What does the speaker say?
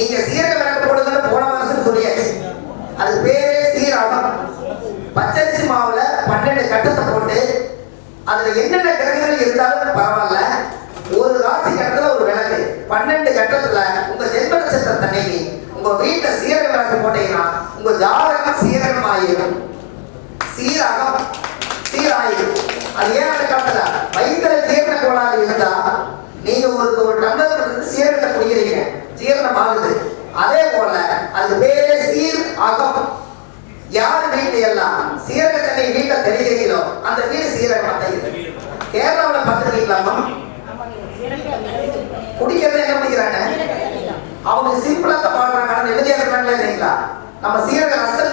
நீங்க சீரக விளக்கு போடுதுன்னு போன மாசம் சொல்லியாச்சு. அது பேரே சீரகம். பச்சரிசி மாவுல பன்னெண்டு கட்டத்தை போட்டு அதுல என்னென்ன கிரகங்கள் இருந்தாலும் பரவாயில்ல. ஒரு ராசி கட்டத்துல ஒரு விளக்கு. பன்னெண்டு கட்டத்துல உங்க ஜென்ம நட்சத்திரத்தை அன்னைக்கு உங்க வீட்டுல சீரக விளக்கு போட்டீங்கன்னா உங்க ஜாதகம் சீரகம் ஆயிடும் சீரகம் சீராயிடும் அது ஏன் அந்த காலத்துல? வயிற்றுல ஜீரண கோளாறு இருந்தா நீங்க ஒரு ஒரு டம்ளர் சீரக அகம் யார் வீட்டு எல்லாம் சீரக தண்ணி வீட்டை தெளிக்கிறீங்களோ அந்த வீடு சீரகம் கேரளாவில் பார்த்துருக்கீங்களாமா குடிக்கிறத என்ன பண்ணிக்கிறாங்க? அவங்க சிம்பிளா பாடுறாங்க ஆனா நிம்மதியா இருக்கிறாங்களா இல்லைங்களா? நம்ம சீரக ரசத்தை